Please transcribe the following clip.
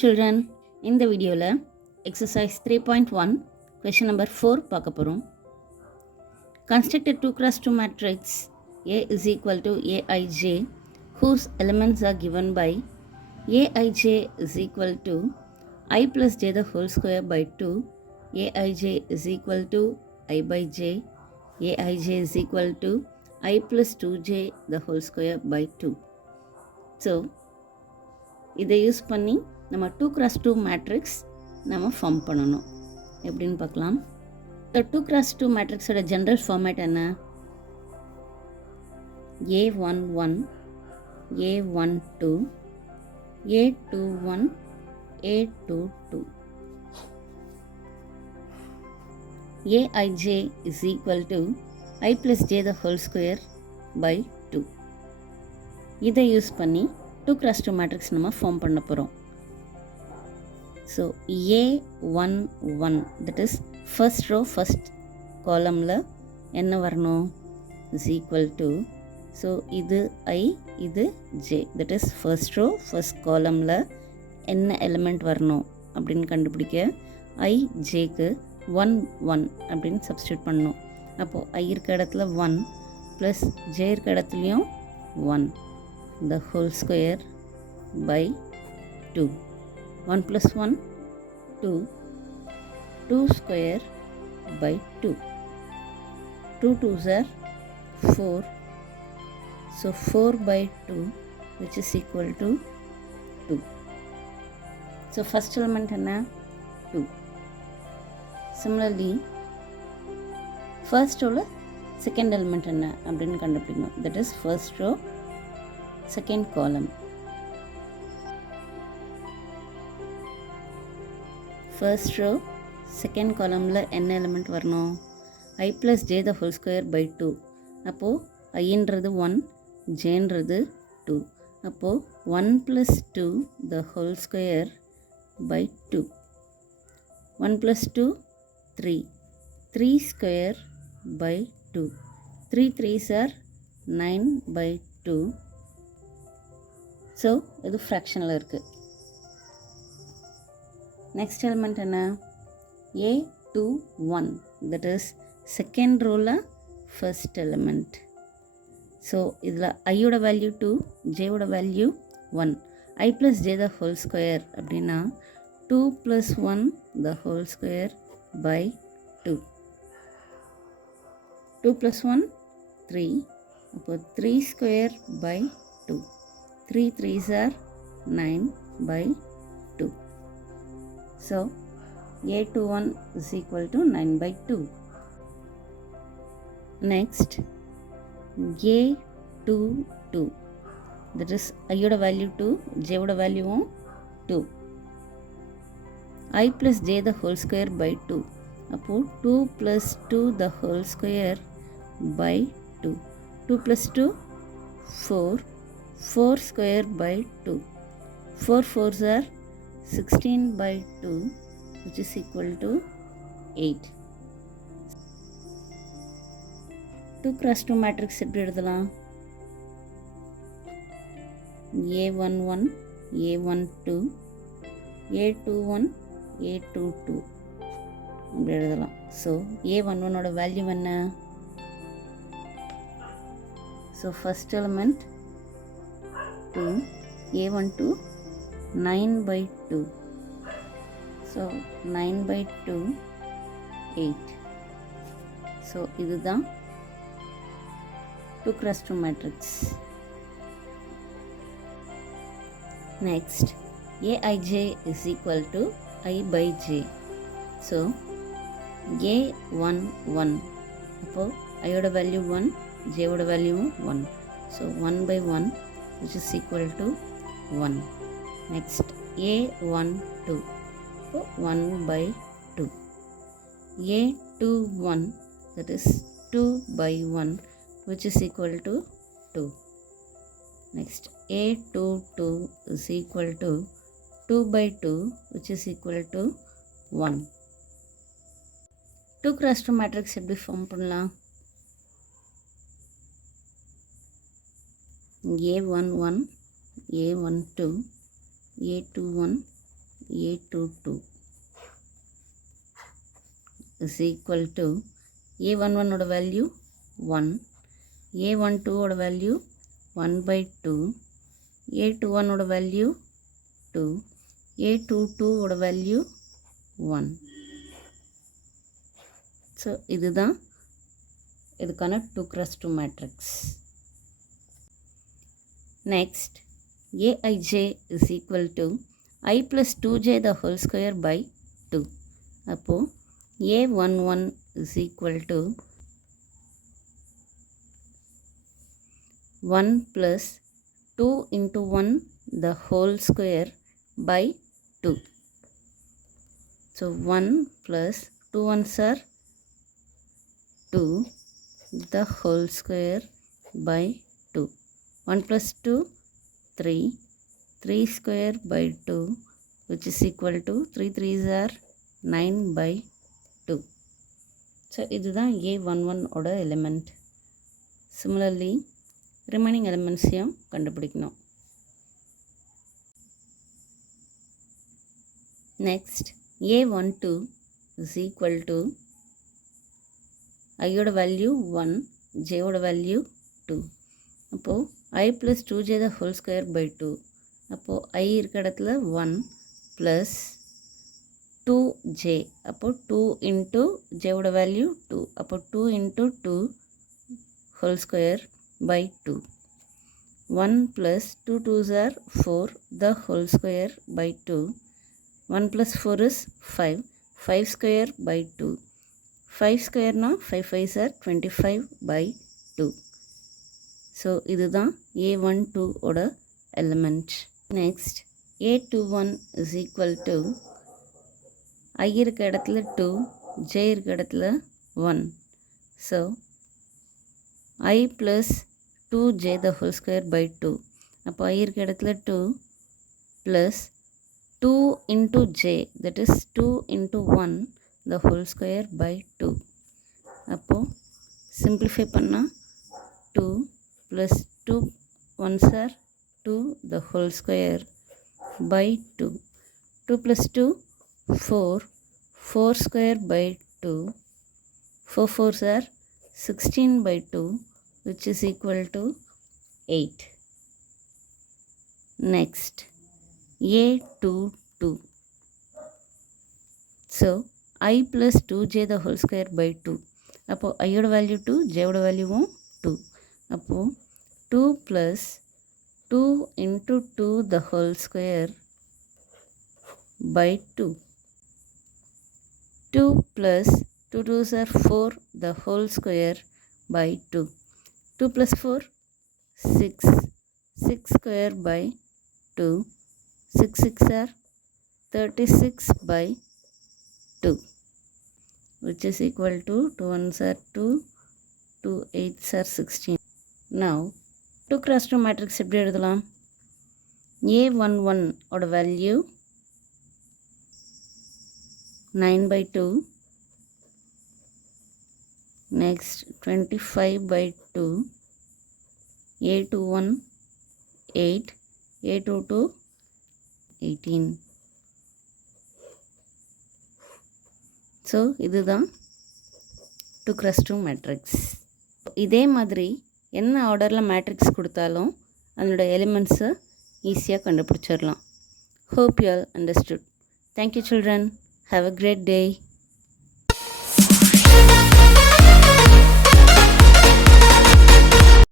children, இந்த வீடியோவில் exercise 3.1 question number 4 பார்க்க போகிறோம். Construct a 2x2 matrix A is equal to Aij whose elements are given by Aij is equal to I plus j the whole square by 2, Aij is equal to I by j, Aij is equal to I plus 2j the whole square by 2. So, இதை யூஸ் பண்ணி நம்ம 2x2 matrix நம்ம ஃபார்ம் பண்ணணும். எப்படின்னு பார்க்கலாம். இந்த 2x2 மேட்ரிக்ஸோட general format என்ன? A11, A12, A21, A22. Aij is equal to I plus j the whole square by 2. இதை யூஸ் பண்ணி 2x2 மேட்ரிக்ஸ் நம்ம ஃபார்ம் பண்ண போகிறோம். So A11 that is first row first காலமில் என்ன வரணும்? இஸ் ஈக்குவல் டு, ஸோ இது I இது j that is first row first காலமில் என்ன எலிமெண்ட் வரணும் அப்படின்னு கண்டுபிடிக்க I jக்கு 1 1 அப்படின்னு சப்ஸ்டியூட் பண்ணணும். அப்போது I இருக்க இடத்துல 1 ப்ளஸ் j இருக்க இடத்துலையும் 1 the whole square by 2. 1 plus 1 2, 2 square by 2. 2 2s are 4, so 4 by 2 which is equal to 2. So first element enna 2. Similarly first row second element enna அப்படினு கண்டுபிடிக்கணும். That is first row second column. First row second columnல என்ன element வரணும்? I plus j the whole square by 2. அப்போது iன்றது 1, jன்றது 2. அப்போது 1 plus 2 the whole square by 2. 1 plus 2 3. 3 square by 2. 3 3s are 9 by 2. So இது ஃப்ராக்ஷனில் இருக்குது. நெக்ஸ்ட் எலிமெண்ட் என்ன? A21 தட் இஸ் செகண்ட் ரோவில் ஃபர்ஸ்ட் எலிமெண்ட். ஸோ இதில் ஐயோட வேல்யூ 2, ஜேவோட value 1. I plus J the whole square அப்படின்னா 2 + 1 த ஹோல் ஸ்கொயர் பை 2. 2 + 1 3. அப்போது 3 square by 2. 3 3s are 9 by 2. So A21 is equal to 9 by 2. Next A22 that is I oda value 2, J oda value 2. I plus J the whole square by 2. அப்போ 2 plus 2 the whole square by 2. 2 plus 2 4. 4 square by 2. 4 4s are 16 by 2 which is equal to 8. 2x2 matrix எப்படி எழுதலாம்? A11, A12, A21, A22 அப்படி எழுதலாம். So A11 ஓட வேல்யூ என்ன? So first element 2, A12 9 by 2. So 9 by 2 8. So இதுதான் 2x2 matrix. Next Aij is equal to I by j. So A11 அப்போ I ஓட வேல்யூ 1, J ஓட வேல்யூ 1. So 1 by 1 which is equal to 1. Next A12 so 1 by 2. A21 that is 2 by 1 which is equal to 2. Next A22 is equal to 2 by 2 which is equal to 1. 2x2 matrix எப்படி ஃபார்ம் பண்ணலாம்? A11, A12, A21, A22 is equal to A11 ஓட வேல்யூ 1, A12 ஓட வேல்யூ 1/2, A21 ஓட வேல்யூ 2, A22 ஓட வேல்யூ 1. ஸோ இதுதான் இதுக்கான 2x2 matrix. Next Aij is equal to I plus 2j the whole square by 2. அப்போது A11 is equal to 1 plus 2 into 1 the whole square by 2. So 1 plus 2 ones are 2 the whole square by 2. 1 plus 2 3, 3 square by 2 which is equal to 3 3s are 9/2. So இதுதான் A11 ஓட element. Similarly remaining எலிமெண்ட்ஸையும் கண்டுபிடிக்கணும். Next A12 is equal to ஐயோட value 1, ஜேயோட value 2. அப்போது I plus 2j the whole square by 2. அப்போது I இருக்க இடத்துல 1 plus 2j. அப்போது 2 into jயோட வேல்யூ 2. அப்போது 2 into 2 whole square by 2. 1 plus 2 2s are 4 the whole square by 2. 1 plus 4 is 5. 5 square by 2. 5 square now 5 5s are 25/2. ஸோ இதுதான் A12 ஓட element. Next A21 is equal to I இருக்க இடத்துல 2, J இருக்க இடத்துல 1. So I plus 2j the whole square by 2. அப்போ I இருக்க இடத்துல 2 plus 2 into j, that is 2 into 1 the whole square by 2. அப்போது சிம்பிளிஃபை பண்ணால் 2 plus 2 ones are 2 the whole square by 2. 2 plus 2 4, 4 square by 2. 4 4s are 16/2 which is equal to 8. Next A22. So I plus 2j the whole square by 2. அப்போது ஐயோட value 2, ஜேயோட வேல்யூவும் 2. அப்போது 2 plus 2 into 2 the whole square by 2. 2 plus 2 2s are 4 the whole square by 2. 2 plus 4 6. 6 square by 2. 6 6 are 36/2 which is equal to 2 1s are 2, 2 8s are 16. Now 2x2 matrix எப்படி எழுதலாம்? A11 ஓட வேல்யூ 9/2. நெக்ஸ்ட் 25/2. A21 8, A22 18. ஸோ இதுதான் 2x2 matrix. இதே மாதிரி என்ன ஆர்டரில் மேட்ரிக்ஸ் கொடுத்தாலும் அதனோட எலிமெண்ட்ஸை ஈஸியாக கண்டுபிடிச்சிடலாம். Hope you all understood. Thank you children. Have a great day.